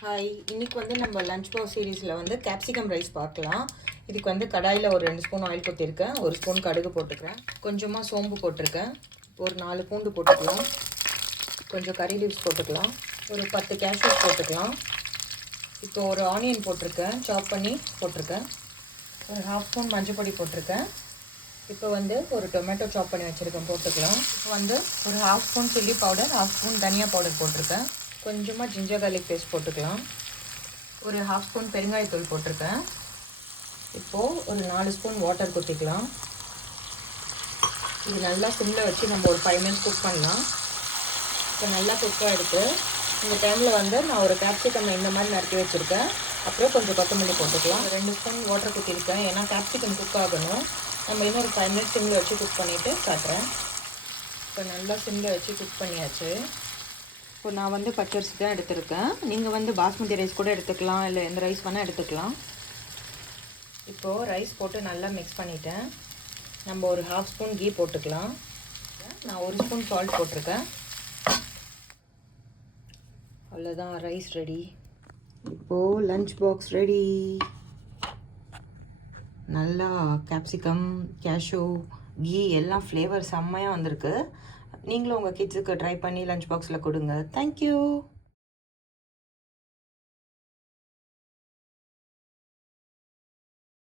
Hi, இன்றைக்கி வந்து நம்ம லஞ்ச் பாக்ஸ் சீரீஸில் வந்து கேப்சிகம் ரைஸ் பார்க்கலாம். இதுக்கு வந்து கடாயில் ஒரு 2 ஸ்பூன் ஆயில் ஊற்றிருக்கேன், 1 ஸ்பூன் கடுகு போட்டுக்கிறேன், கொஞ்சமாக சோம்பு போட்டிருக்கேன், ஒரு 4 பூண்டு போட்டுக்கலாம், கொஞ்சம் கறி லீவ்ஸ் போட்டுக்கலாம், ஒரு 10 கேஷ்யூஸ் போட்டுக்கலாம். இப்போ ஒரு ஆனியன் போட்டிருக்கேன், சாப் பண்ணி போட்டிருக்கேன், ஒரு 1/2 ஸ்பூன் மஞ்சள் பொடி போட்டிருக்கேன். இப்போ வந்து ஒரு டொமேட்டோ சாப் பண்ணி வச்சுருக்கேன், போட்டுக்கலாம். இப்போ வந்து ஒரு 1/2 ஸ்பூன் சில்லி பவுடர், 1/2 ஸ்பூன் தனியா பவுடர் போட்டிருக்கேன், கொஞ்சமாக ஜிஞ்சர் கார்லிக் பேஸ்ட் போட்டுக்கலாம், ஒரு 1/2 ஸ்பூன் பெருங்காயத்தூள் போட்டிருக்கேன். இப்போது ஒரு 4 ஸ்பூன் வாட்டர் ஊற்றிக்கலாம். இது நல்லா சிம்மில் வச்சு நம்ம ஒரு 5 மினிட்ஸ் குக் பண்ணலாம். இப்போ நல்லா குக்காக இருக்குது. இந்த டைமில் வந்து நான் ஒரு கேப்சிகம் இந்த மாதிரி நறுக்கி வச்சுருக்கேன். அப்புறம் கொஞ்சம் கொத்தமல்லி போட்டுக்கலாம். 2 ஸ்பூன் வாட்டர் ஊற்றிருக்கேன், ஏன்னா கேப்சிகம் குக் ஆகணும். நம்ம இன்னும் ஒரு 5 மினிட்ஸ் சிம்மில் வச்சு குக் பண்ணிவிட்டு காட்டுறேன். இப்போ நல்லா சிம்மில் வச்சு குக் பண்ணியாச்சு. இப்போ நான் வந்து பச்சரிசி தான் எடுத்திருக்கேன். நீங்கள் வந்து பாஸ்மதி ரைஸ் கூட எடுத்துக்கலாம், இல்லை எந்த ரைஸ் வேணால் எடுத்துக்கலாம். இப்போது ரைஸ் போட்டு நல்லா மிக்ஸ் பண்ணிவிட்டேன். நம்ம ஒரு 1/2 ஸ்பூன் கீ போட்டுக்கலாம். நான் 1 ஸ்பூன் சால்ட் போட்டிருக்கேன். அவ்வளோதான், ரைஸ் ரெடி. இப்போது லஞ்ச் பாக்ஸ் ரெடி. நல்லா கேப்சிகம், கேஷ்யூ, கீ எல்லாம் ஃப்ளேவர் செம்மையாக வந்திருக்கு. நீங்களும் உங்கள் கிட்ஸுக்கு ட்ரை பண்ணி லஞ்ச் பாக்ஸில் கொடுங்க. தேங்க்யூ.